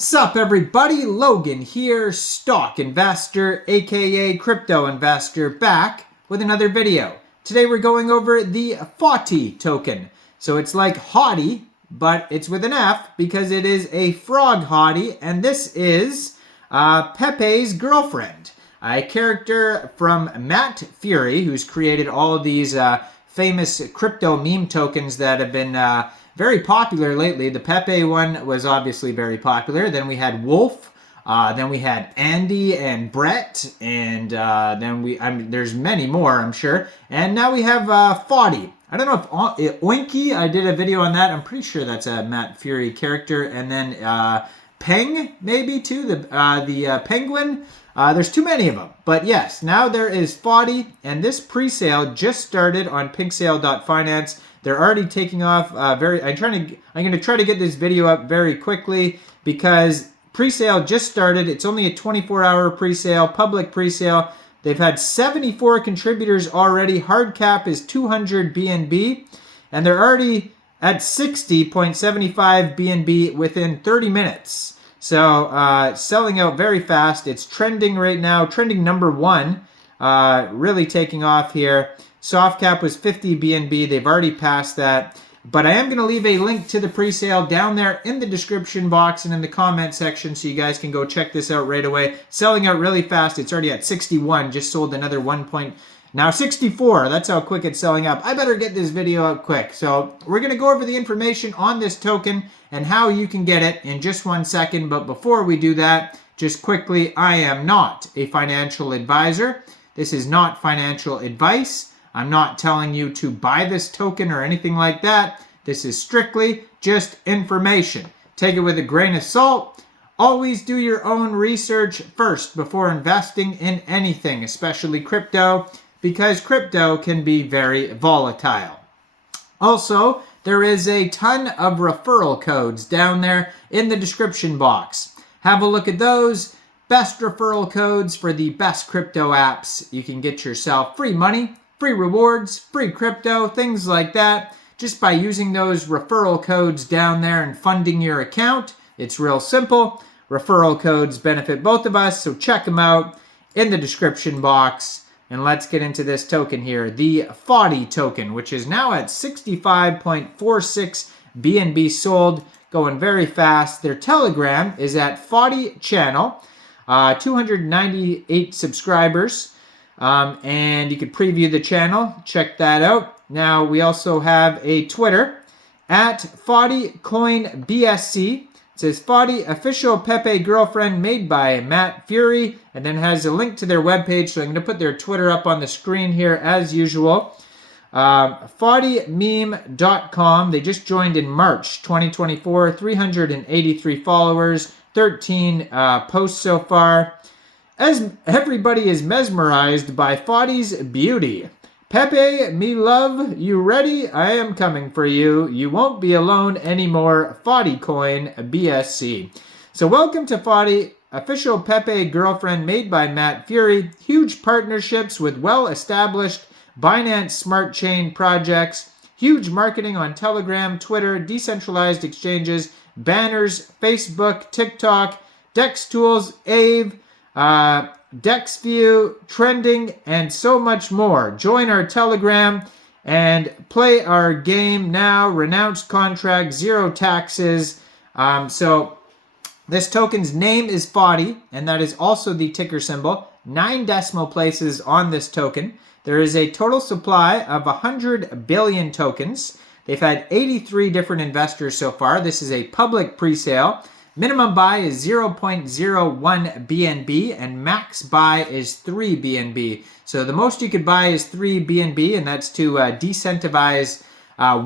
Sup everybody, Logan here, stock investor, aka crypto investor, back with another video. Today we're going over the Fottie token. So it's like hottie, but it's with an F because it is a frog hottie, and this is Pepe's girlfriend. A character from Matt Furie, who's created all of these famous crypto meme tokens that have been very popular lately. The Pepe one was obviously very popular. Then we had Wolf. Then we had Andy and Brett. And then there's many more, I'm sure. And now we have Fottie. I don't know if Oinky, I did a video on that. I'm pretty sure that's a Matt Furie character. And then Peng, maybe too, the penguin. There's too many of them. But yes, now there is Fottie. And this pre-sale just started on pinksale.finance. They're already taking off I'm going to try to get this video up very quickly because pre-sale just started. It's only a 24-hour pre-sale, public pre-sale. They've had 74 contributors already. Hard cap is 200 BNB, and they're already at 60.75 BNB within 30 minutes. So selling out very fast. It's trending right now, trending number one, really taking off here. Soft cap was 50 BNB. They've already passed that. But I am going to leave a link to the pre-sale down there in the description box and in the comment section so you guys can go check this out right away. Selling out really fast. It's already at 61. Just sold another now 64. That's how quick it's selling up. I better get this video out quick. So we're going to go over the information on this token and how you can get it in just 1 second. But before we do that, just quickly, I am not a financial advisor. This is not financial advice. I'm not telling you to buy this token or anything like that. This is strictly just information. Take it with a grain of salt. Always do your own research first before investing in anything, especially crypto, because crypto can be very volatile. Also, there is a ton of referral codes down there in the description box. Have a look at those. Best referral codes for the best crypto apps. You can get yourself free money, free rewards, free crypto, things like that, just by using those referral codes down there and funding your account. It's real simple. Referral codes benefit both of us, so check them out in the description box. And let's get into this token here, the Fottie token, which is now at 65.46 BNB sold, going very fast. Their Telegram is at Fottie channel, 298 subscribers. And you could preview the channel. Check that out. Now, we also have a Twitter at Fottie Coin BSC. It says Fottie official Pepe girlfriend made by Matt Furie, and then has a link to their webpage. So I'm going to put their Twitter up on the screen here as usual. FottieMeme.com. They just joined in March 2024. 383 followers, 13 posts so far. As everybody is mesmerized by Fottie's beauty. Pepe, me love, you ready? I am coming for you. You won't be alone anymore. Fottie Coin BSC. So welcome to Fottie, official Pepe girlfriend made by Matt Furie. Huge partnerships with well-established Binance Smart Chain projects. Huge marketing on Telegram, Twitter, decentralized exchanges, banners, Facebook, TikTok, DEX tools, Aave, DexView, trending, and so much more. Join our Telegram and play our game now. Renounced contract, zero taxes. So this token's name is Fottie, and that is also the ticker symbol. 9 decimal places on this token. There is a total supply of 100 billion tokens. They've had 83 different investors so far. This is a public pre-sale. Minimum buy is 0.01 BNB and max buy is 3 BNB. So the most you could buy is 3 BNB, and that's to decentivize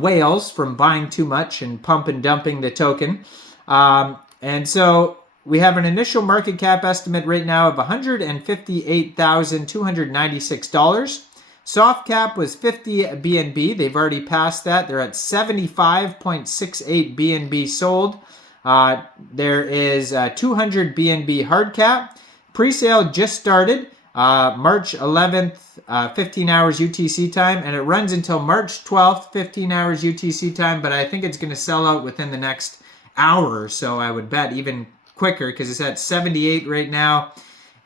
whales from buying too much and pump and dumping the token. And so we have an initial market cap estimate right now of $158,296. Soft cap was 50 BNB. They've already passed that. They're at 75.68 BNB sold. There is 200 BNB hard cap. Pre-sale just started March 11th, 15 hours UTC time, and it runs until March 12th, 15 hours UTC time, but I think it's going to sell out within the next hour or so, I would bet, even quicker because it's at 78 right now.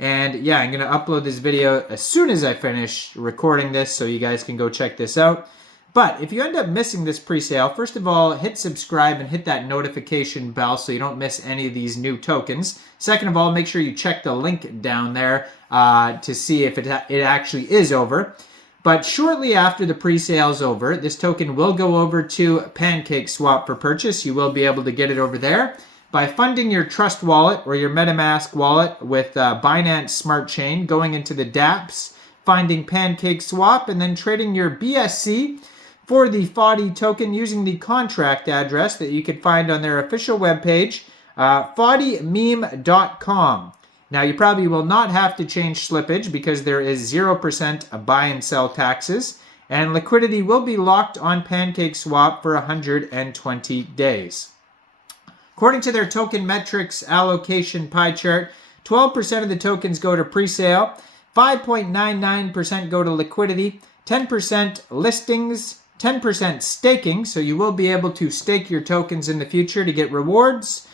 And yeah, I'm going to upload this video as soon as I finish recording this so you guys can go check this out. But if you end up missing this pre-sale, first of all, hit subscribe and hit that notification bell so you don't miss any of these new tokens. Second of all, make sure you check the link down there to see if it actually is over. But shortly after the pre-sale is over, this token will go over to Pancakeswap for purchase. You will be able to get it over there by funding your Trust wallet or your MetaMask wallet with Binance Smart Chain, going into the dApps, finding Pancakeswap, and then trading your BSC for the Fottie token using the contract address that you can find on their official webpage, FottieMeme.com. Now, you probably will not have to change slippage because there is 0% buy and sell taxes, and liquidity will be locked on Pancakeswap for 120 days. According to their token metrics allocation pie chart, 12% of the tokens go to pre-sale, 5.99% go to liquidity, 10% listings, 10% staking, so you will be able to stake your tokens in the future to get rewards,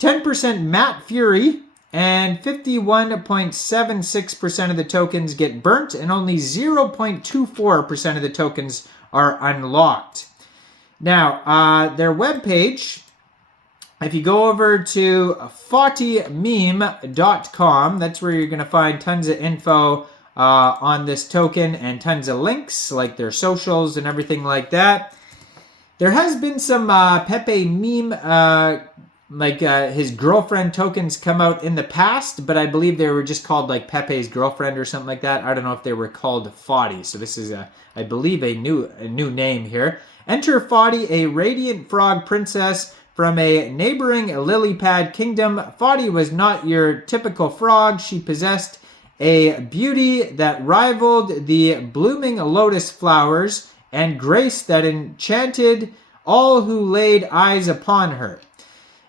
10% Matt Furie, and 51.76% of the tokens get burnt, and only 0.24% of the tokens are unlocked. Now, their webpage, if you go over to FottieMeme.com, that's where you're going to find tons of info on this token and tons of links, like their socials and everything like that. There has been some Pepe meme his girlfriend tokens come out in the past, but I believe they were just called like Pepe's girlfriend or something like that. I don't know if they were called Fottie. So this is I believe a new name here. Enter Fottie, a radiant frog princess from a neighboring lily pad kingdom. Fottie was not your typical frog. She possessed a beauty that rivaled the blooming lotus flowers and grace that enchanted all who laid eyes upon her.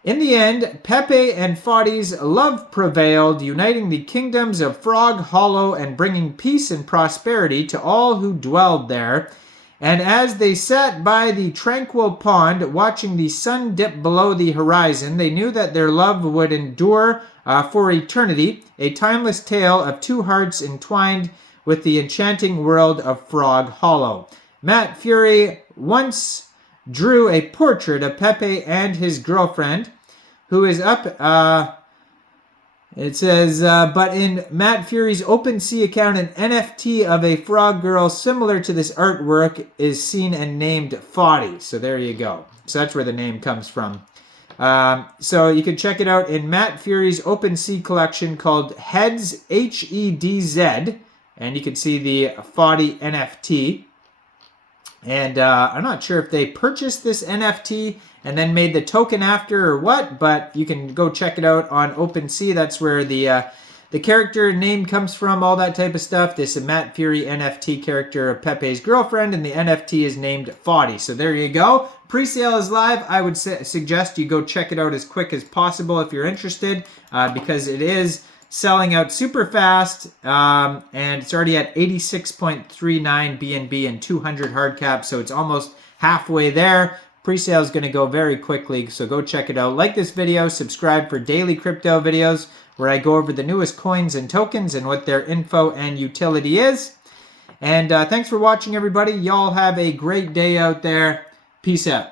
In the end, Pepe and Fottie's love prevailed, uniting the kingdoms of Frog Hollow and bringing peace and prosperity to all who dwelled there. And as they sat by the tranquil pond, watching the sun dip below the horizon, they knew that their love would endure for eternity, a timeless tale of two hearts entwined with the enchanting world of Frog Hollow. Matt Furie once drew a portrait of Pepe and his girlfriend, who is up, it says, but in Matt Furie's OpenSea account, an NFT of a frog girl similar to this artwork is seen and named Fottie. So there you go. So that's where the name comes from. So you can check it out in Matt Furie's OpenSea collection called Heads, H-E-D-Z, and you can see the Fottie NFT. And I'm not sure if they purchased this NFT and then made the token after or what, but you can go check it out on OpenSea. That's where the character name comes from, all that type of stuff. This is a Matt Furie NFT character of Pepe's girlfriend, and the NFT is named Fottie. So there you go. Pre-sale is live. I would suggest you go check it out as quick as possible if you're interested, because it is selling out super fast, and it's already at 86.39 BNB and 200 hard cap, so it's almost halfway there. Pre-sale is going to go very quickly, so go check it out. Like this video, subscribe for daily crypto videos where I go over the newest coins and tokens and what their info and utility is. And thanks for watching, everybody. Y'all have a great day out there. Peace out.